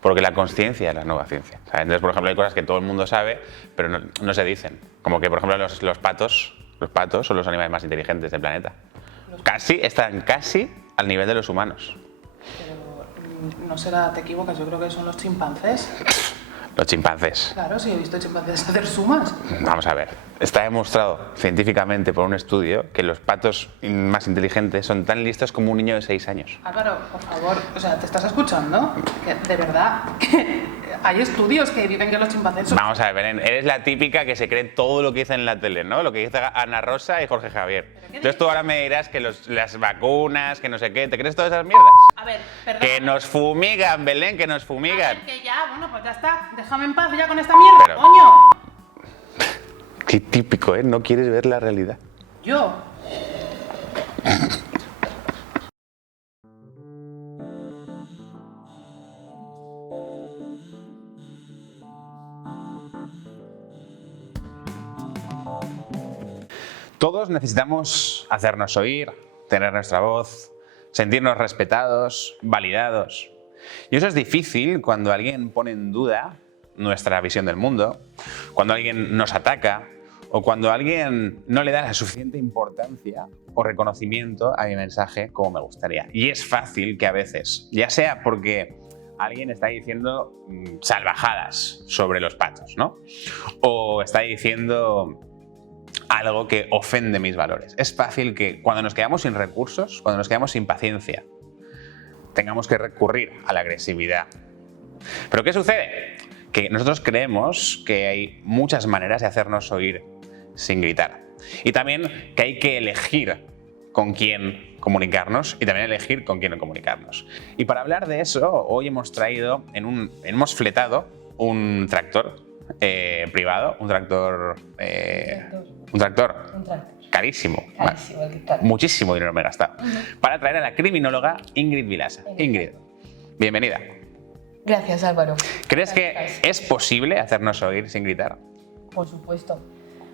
Porque la consciencia es la nueva ciencia. ¿Sabes? Entonces, por ejemplo, hay cosas que todo el mundo sabe, pero no se dicen. Como que, por ejemplo, los patos son los animales más inteligentes del planeta. Están casi al nivel de los humanos. Pero no será, te equivocas, yo creo que son los chimpancés. Los chimpancés. Claro, sí, he visto chimpancés hacer sumas. Vamos a ver. Está demostrado científicamente por un estudio que los patos más inteligentes son tan listos como un niño de 6 años. Álvaro, por favor, o sea, ¿te estás escuchando? Que, de verdad, que hay estudios que dicen que los chimpancés son... Vamos a ver, Belén, eres la típica que se cree todo lo que dice en la tele, ¿no? Lo que dice Ana Rosa y Jorge Javier. Entonces tú ahora me dirás que las vacunas, que no sé qué, ¿te crees todas esas mierdas? A ver, perdón. Que nos fumigan, Belén, que nos A fumigan. ver, que ya, bueno, pues ya está. Déjame en paz ya con esta mierda, Pero- coño. Qué típico, ¿eh? No quieres ver la realidad. Yo. Todos necesitamos hacernos oír, tener nuestra voz, sentirnos respetados, validados. Y eso es difícil cuando alguien pone en duda nuestra visión del mundo, cuando alguien nos ataca o cuando alguien no le da la suficiente importancia o reconocimiento a mi mensaje como me gustaría. Y es fácil que a veces, ya sea porque alguien está diciendo salvajadas sobre los patos, ¿no? O está diciendo algo que ofende mis valores. Es fácil que cuando nos quedamos sin recursos, cuando nos quedamos sin paciencia, tengamos que recurrir a la agresividad. ¿Pero qué sucede? Que nosotros creemos que hay muchas maneras de hacernos oír sin gritar. Y también que hay que elegir con quién comunicarnos y también elegir con quién no comunicarnos. Y para hablar de eso, hoy hemos fletado un tractor privado, un tractor carísimo. Muchísimo dinero me he gastado. Para traer a la criminóloga Ingrid Vilasa. Ingrid, bienvenida. Gracias, Álvaro. ¿Crees que es posible hacernos oír sin gritar? Por supuesto.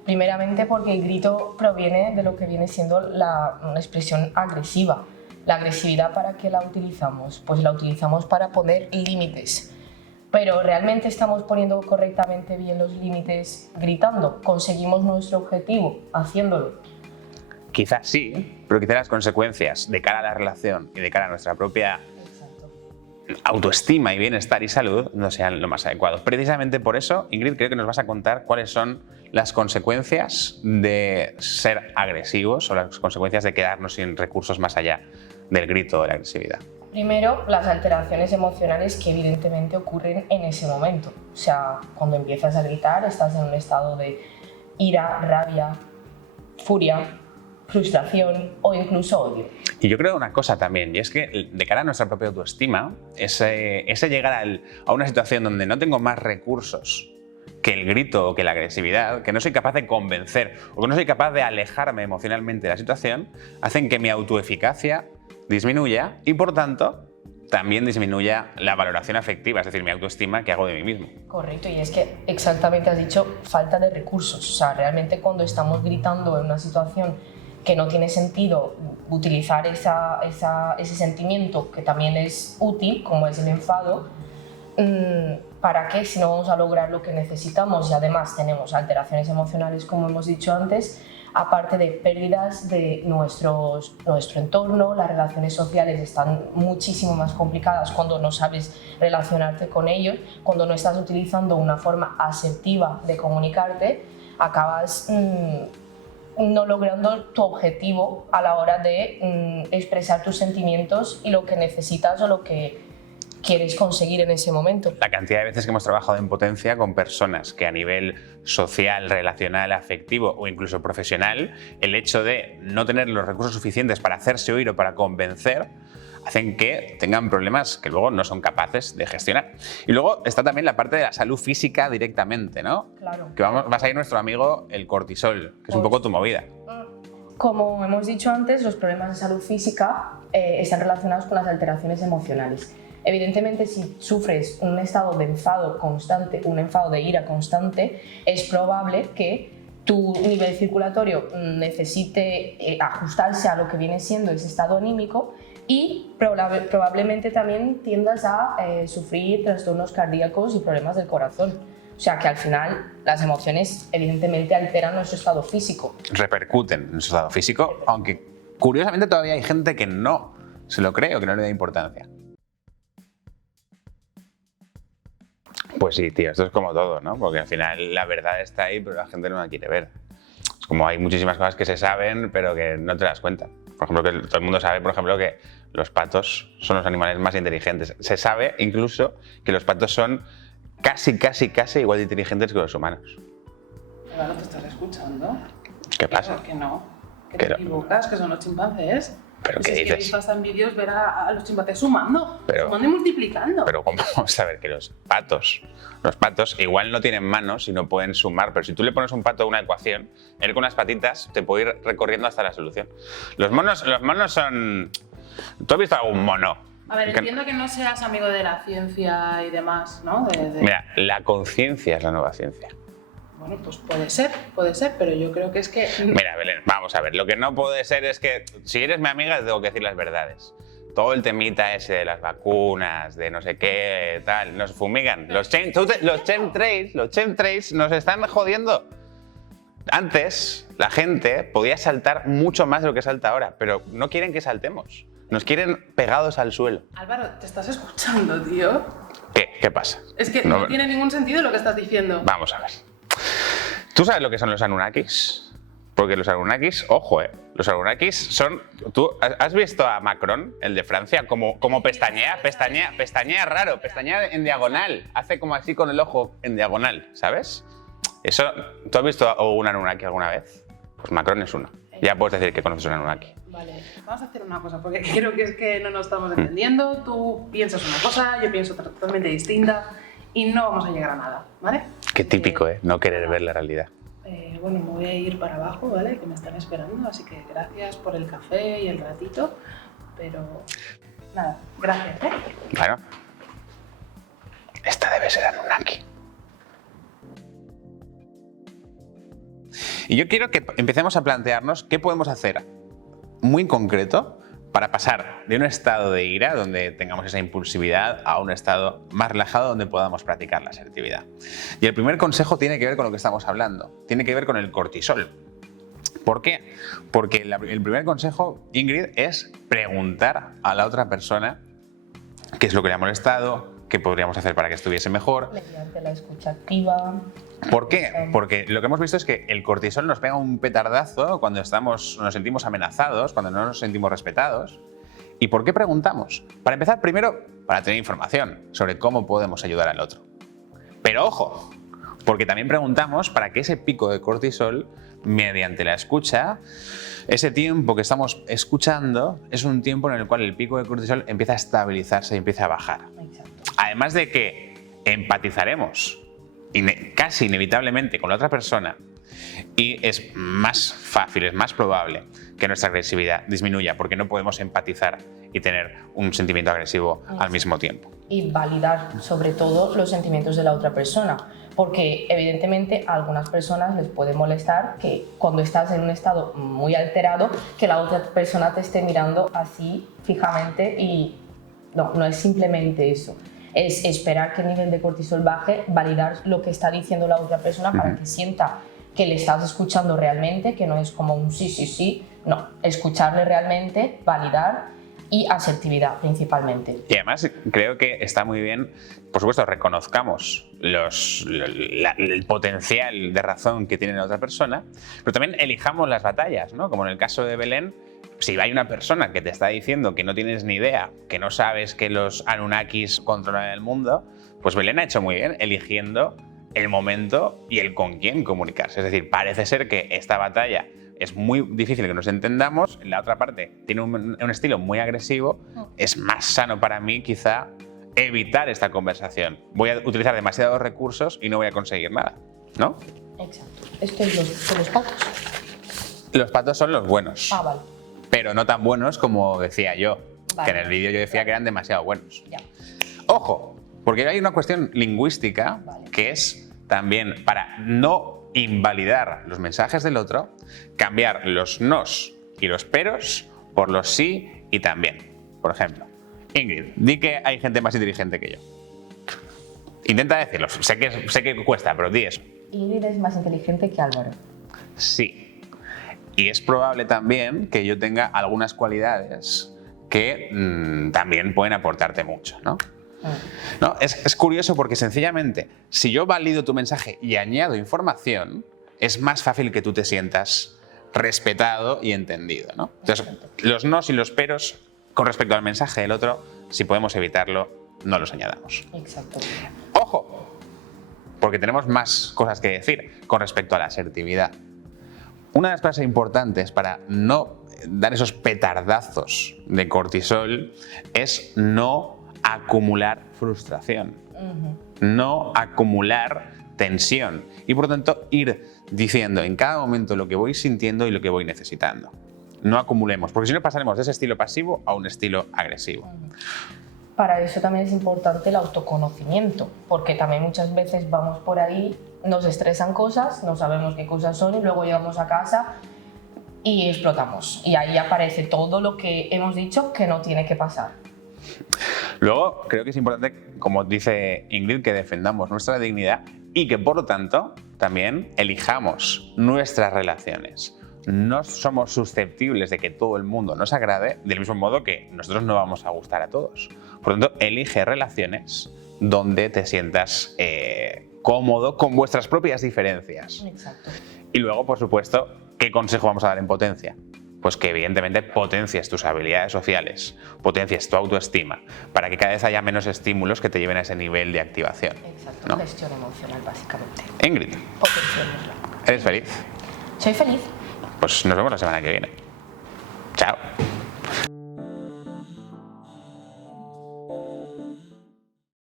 Primeramente porque el grito proviene de lo que viene siendo una expresión agresiva. La agresividad, ¿para qué la utilizamos? Pues la utilizamos para poner límites. Pero ¿realmente estamos poniendo correctamente bien los límites gritando? ¿Conseguimos nuestro objetivo haciéndolo? Quizás sí, pero quizás las consecuencias de cara a la relación y de cara a nuestra propia autoestima y bienestar y salud no sean lo más adecuados. Precisamente por eso, Ingrid, creo que nos vas a contar cuáles son las consecuencias de ser agresivos o las consecuencias de quedarnos sin recursos más allá del grito o de la agresividad. Primero, las alteraciones emocionales que evidentemente ocurren en ese momento. O sea, cuando empiezas a gritar estás en un estado de ira, rabia, furia, frustración o incluso odio. Y yo creo una cosa también, y es que de cara a nuestra propia autoestima, ese llegar a una situación donde no tengo más recursos que el grito o que la agresividad, que no soy capaz de convencer o que no soy capaz de alejarme emocionalmente de la situación, hacen que mi autoeficacia disminuya y por tanto también disminuya la valoración afectiva, es decir, mi autoestima que hago de mí mismo. Correcto, y es que exactamente has dicho falta de recursos. O sea, realmente cuando estamos gritando en una situación que no tiene sentido utilizar ese sentimiento que también es útil, como es el enfado, ¿para qué? Si no vamos a lograr lo que necesitamos y además tenemos alteraciones emocionales, como hemos dicho antes, aparte de pérdidas de nuestro entorno, las relaciones sociales están muchísimo más complicadas cuando no sabes relacionarte con ellos, cuando no estás utilizando una forma asertiva de comunicarte, acabas no logrando tu objetivo a la hora de expresar tus sentimientos y lo que necesitas o lo que quieres conseguir en ese momento. La cantidad de veces que hemos trabajado en potencia con personas que a nivel social, relacional, afectivo o incluso profesional, el hecho de no tener los recursos suficientes para hacerse oír o para convencer, hacen que tengan problemas que luego no son capaces de gestionar. Y luego está también la parte de la salud física directamente, ¿no? Claro. Que vas a ir nuestro amigo el cortisol, que es un poco tu movida. Como hemos dicho antes, los problemas de salud física están relacionados con las alteraciones emocionales. Evidentemente, si sufres un estado de enfado constante, un enfado de ira constante, es probable que tu nivel circulatorio necesite ajustarse a lo que viene siendo ese estado anímico y probablemente también tiendas a sufrir trastornos cardíacos y problemas del corazón. O sea que al final las emociones evidentemente alteran nuestro estado físico. Repercuten en nuestro estado físico, aunque curiosamente todavía hay gente que no se lo cree o que no le da importancia. Pues sí, tío, esto es como todo, ¿no? Porque al final la verdad está ahí, pero la gente no la quiere ver. Es como hay muchísimas cosas que se saben, pero que no te das cuenta. Por ejemplo, que todo el mundo sabe, por ejemplo, que los patos son los animales más inteligentes. Se sabe incluso que los patos son casi igual de inteligentes que los humanos. Claro, te estás escuchando. ¿Qué pasa? Que no, que te equivocas, que son los chimpancés. ¿Pero pues qué es dices? que he visto hasta en vídeos ver a los chimpancés sumando y multiplicando. Pero ¿cómo vamos a ver que los patos igual no tienen manos y no pueden sumar? Pero si tú le pones un pato a una ecuación, él con las patitas te puede ir recorriendo hasta la solución. Los monos son... ¿Tú has visto algún mono? A ver, entiendo que no seas amigo de la ciencia y demás, ¿no? Mira, la conciencia es la nueva ciencia. Bueno, pues puede ser, pero yo creo que es que... Mira, Belén, vamos a ver, lo que no puede ser es que si eres mi amiga te tengo que decir las verdades. Todo el temita ese de las vacunas, de no sé qué, tal, nos fumigan. Los chemtrails nos están jodiendo. Antes la gente podía saltar mucho más de lo que salta ahora, pero no quieren que saltemos. Nos quieren pegados al suelo. Álvaro, ¿te estás escuchando, tío? ¿Qué pasa? Es que no tiene ningún sentido lo que estás diciendo. Vamos a ver. ¿Tú sabes lo que son los Anunnakis? Porque los Anunnakis, ojo, los Anunnakis son... ¿Tú has visto a Macron, el de Francia, como pestañea raro, pestañea en diagonal? Hace como así con el ojo en diagonal, ¿sabes? Eso, ¿tú has visto a un Anunnaki alguna vez? Pues Macron es uno. Ya puedes decir que conoces un Anunnaki. Vale, vamos a hacer una cosa, porque creo que es que no nos estamos entendiendo. Tú piensas una cosa, yo pienso otra totalmente distinta y no vamos a llegar a nada, ¿vale? Qué típico, no querer ver la realidad. Bueno, me voy a ir para abajo, ¿vale? Que me están esperando, así que gracias por el café y el ratito, pero nada, gracias, ¿eh? Bueno, esta debe ser Anunnaki. Y yo quiero que empecemos a plantearnos qué podemos hacer muy concreto para pasar de un estado de ira, donde tengamos esa impulsividad, a un estado más relajado donde podamos practicar la asertividad. Y el primer consejo tiene que ver con lo que estamos hablando, tiene que ver con el cortisol. ¿Por qué? Porque el primer consejo, Ingrid, es preguntar a la otra persona qué es lo que le ha molestado, qué podríamos hacer para que estuviese mejor. Mediante la escucha activa. ¿Por qué? Porque lo que hemos visto es que el cortisol nos pega un petardazo cuando nos sentimos amenazados, cuando no nos sentimos respetados. ¿Y por qué preguntamos? Para empezar, primero, para tener información sobre cómo podemos ayudar al otro. Pero ojo, porque también preguntamos para que ese pico de cortisol, mediante la escucha, ese tiempo que estamos escuchando es un tiempo en el cual el pico de cortisol empieza a estabilizarse y empieza a bajar. Exacto. Además de que empatizaremos casi inevitablemente con la otra persona y es más fácil, es más probable que nuestra agresividad disminuya porque no podemos empatizar y tener un sentimiento agresivo al mismo tiempo. Y validar sobre todo los sentimientos de la otra persona, porque evidentemente a algunas personas les puede molestar que cuando estás en un estado muy alterado que la otra persona te esté mirando así fijamente y no es simplemente eso. Es esperar que el nivel de cortisol baje, validar lo que está diciendo la otra persona para que sienta que le estás escuchando realmente, que no es como un sí, no, escucharle realmente, validar y asertividad principalmente. Y además creo que está muy bien, por supuesto, reconozcamos el potencial de razón que tiene la otra persona, pero también elijamos las batallas, ¿no? Como en el caso de Belén. Si hay una persona que te está diciendo que no tienes ni idea, que no sabes que los Anunnakis controlan el mundo, pues Belén ha hecho muy bien eligiendo el momento y el con quién comunicarse. Es decir, parece ser que esta batalla es muy difícil que nos entendamos, la otra parte tiene un estilo muy agresivo, es más sano para mí quizá evitar esta conversación. Voy a utilizar demasiados recursos y no voy a conseguir nada, ¿no? Exacto. ¿Esto es los patos? Los patos son los buenos. Ah, vale. Pero no tan buenos como decía yo, Vale. que en el vídeo yo decía que eran demasiado buenos. Ya. Ojo, porque hay una cuestión lingüística que es también para no invalidar los mensajes del otro, cambiar los nos y los peros por los sí y también. por ejemplo. Ingrid, di que hay gente más inteligente que yo. Intenta decirlo. Sé que cuesta, pero di eso. Ingrid es más inteligente que Álvaro. Sí. Y es probable también que yo tenga algunas cualidades que también pueden aportarte mucho, ¿no? No, es curioso porque sencillamente, si yo valido tu mensaje y añado información, es más fácil que tú te sientas respetado y entendido, ¿no? Entonces, los nos y los peros con respecto al mensaje del otro, si podemos evitarlo, no los añadamos. Exacto. ¡Ojo! Porque tenemos más cosas que decir con respecto a la asertividad. Una de las cosas importantes para no dar esos petardazos de cortisol es no acumular frustración, no acumular tensión y por lo tanto ir diciendo en cada momento lo que voy sintiendo y lo que voy necesitando. No acumulemos, porque si no pasaremos de ese estilo pasivo a un estilo agresivo. Para eso también es importante el autoconocimiento, porque también muchas veces vamos por ahí, nos estresan cosas, no sabemos qué cosas son y luego llegamos a casa y explotamos. Y ahí aparece todo lo que hemos dicho que no tiene que pasar. Luego, creo que es importante, como dice Ingrid, que defendamos nuestra dignidad y que, por lo tanto, también elijamos nuestras relaciones. No somos susceptibles de que todo el mundo nos agrade, del mismo modo que nosotros no vamos a gustar a todos. Por lo tanto, elige relaciones donde te sientas cómodo con vuestras propias diferencias. Exacto. Y luego, por supuesto, ¿qué consejo vamos a dar en potencia? Pues que evidentemente potencies tus habilidades sociales, potencies tu autoestima, para que cada vez haya menos estímulos que te lleven a ese nivel de activación. Exacto, ¿no? gestión emocional básicamente. Ingrid, Potenciémosla. ¿eres feliz? Soy feliz. Pues nos vemos la semana que viene. Chao.